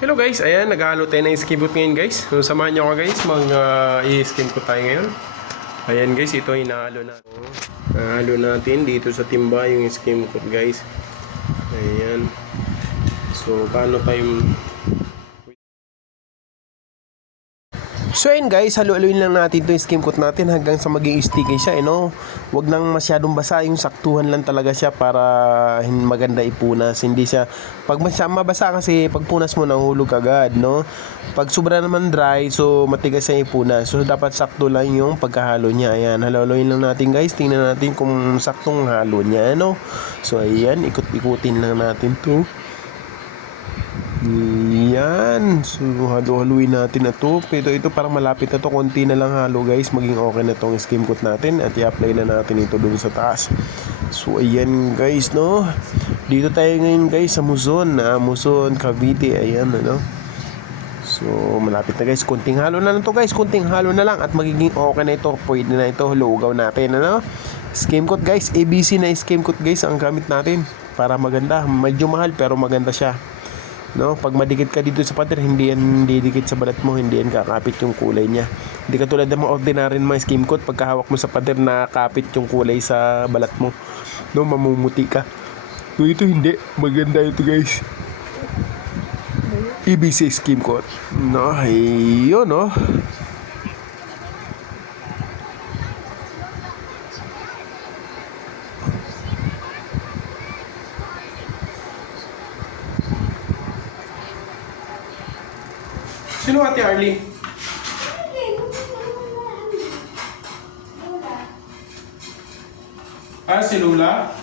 Hello guys, ayan, naghahalo tayo ng skimboot ngayon guys. So, samahan nyo ako guys, i-skim ko tayo ngayon. Ayan guys, ito hinahalo na. Nahalo natin dito sa timba yung skimboot guys. Ayan. So, paano tayo... So ayun guys, halo-haloin lang natin ito yung skim coat natin hanggang sa maging sticky siya, no? Huwag nang masyadong basa, yung saktuhan lang talaga siya para maganda ipunas. Hindi siya, pag mabasa kasi pag punas mo nahulog agad, no? Pag sobra naman dry, so matigas siya ipunas. So dapat sakto lang yung pagkahalo niya. Ayan, halo-haloin lang natin guys. Tingnan natin kung saktong halo niya, no? So ayan, ikot-ikutin lang natin to. Yan. So halo-haluin natin na to. Pero ito parang malapit na to. Konti na lang halo guys. Maging okay na tong skim coat natin. At i-apply na natin ito dun sa taas. So ayan guys, no. Dito tayo ngayon guys sa Muson. Muson, Cavite. Ayan, ano. So malapit na guys. Kunting halo na lang to guys. Kunting halo na lang. At magiging okay na ito. Pwede na ito. Lugaw natin, ano. Skim coat guys. ABC na skim coat guys ang gamit natin. Para maganda. Medyo mahal pero maganda siya. No, pag madikit ka dito sa pader, hindi yan didikit sa balat mo, hindi yan kakapit yung kulay niya. Hindi katulad ng mga ordinary mga skim coat, pagkahawak mo sa pader nakakapit yung kulay sa balat mo. No, mamumuti ka. No, ito hindi, maganda ito guys. EBC skim coat. No, ayun no. Sino Ate Arlie? Si Lula?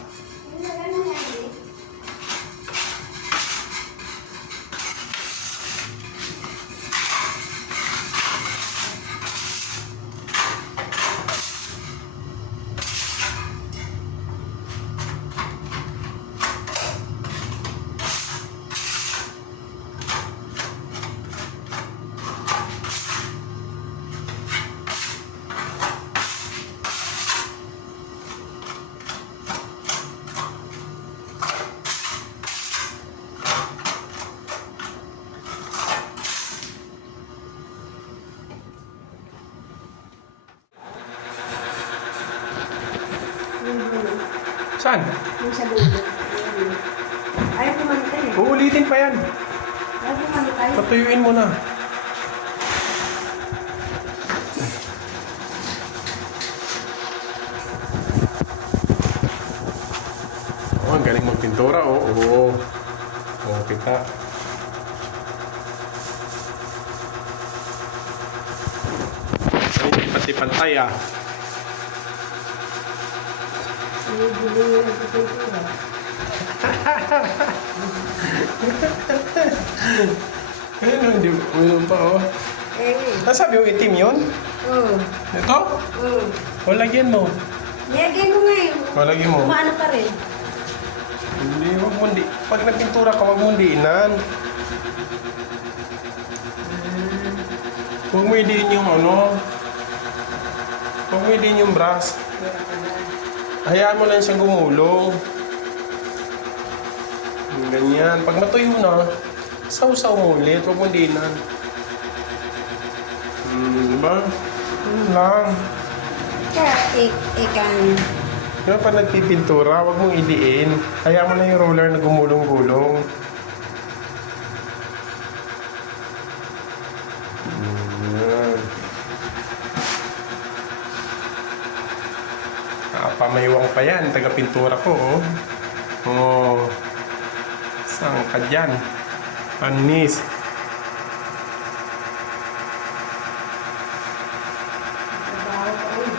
Saan? Yung sa dulo. Ayaw pumanitay eh. Uulitin pa yan. Ayaw pumanitay. Patuyuin mo na. Oh, ang galing magpintura. Oo. Oo, kita. Ay, pati pantay ah. Yung dulo yung nagpipintura. Ayun, hindi mo pa oh. Nasabi yung itim yun? Oo. Ito? Oo. O, lagyan mo. Nilagay ko nga eh. O, lagyan mo. Umaano pa rin. Hindi, wag mo hindi. Pag nagpintura ka, wag mo hindiinan. Huwag mo hindiin yung ano. Huwag mo hindiin yung brush. Hayaan mo lang siyang gumulong. Ganyan. Pag natuyo na, saw-saw mo ulit. Huwag mo hindiinan. Diba? Yun lang. Kaya ikan. Diba pag nagpipintura, huwag mong idiin. Hayaan mo lang yung roller na gumulong-gulong. Yan. Pamaywang pa yan. Taga-pintura ko, oh. Oh. Saan ka dyan? Panis. Trabaho pa rin.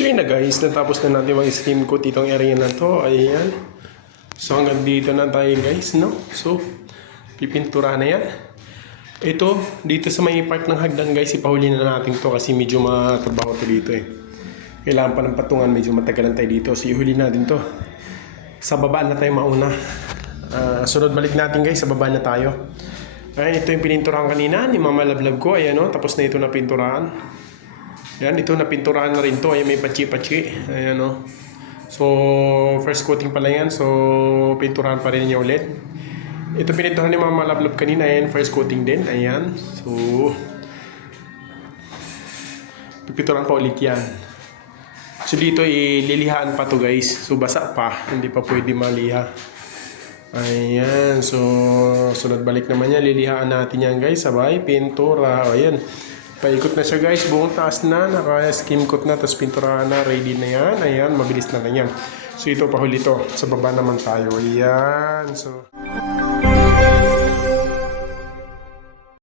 So yun na guys, natapos na natin mag-skim coat itong area na to. Ayan. So hanggang dito na tayo guys, no? So, pipintura na yan. Ito, dito sa may part ng hagdan guys, ipahuli na natin to kasi medyo matrabaho to dito eh. Kailangan pa ng patungan, medyo matagalan tayo dito. So ihuli natin to. Sa baba na tayo mauna. Sunod balik natin guys, sa baba na tayo. Ayan, ito yung pininturahan kanina ni Mama Lablab ko. Ayan o, tapos na ito na pinturahan. Ayan, ito na pinturahan na rin to. Ayan, may patsi-patsi. Ayan o. So, first coating pala yan. So, pinturahan pa rin niya ulit. Ito pininturahan ni Mama Lablab kanina. Ayan, first coating din. Ayan. So, pipinturahan pa ulit yan. So, dito ililihaan pa to guys. So, basa pa. Hindi pa pwede maliha. Ayan, so sunod balik naman yan, lilihaan natin yan guys, sabay, pintura, ayan, paikot na siya guys, buong taas na, naka-skim coat na, tapos pinturahan na, ready na yan, ayan, mabilis na ganyan. So ito, pahuli to, sa baba naman tayo, ayan, so...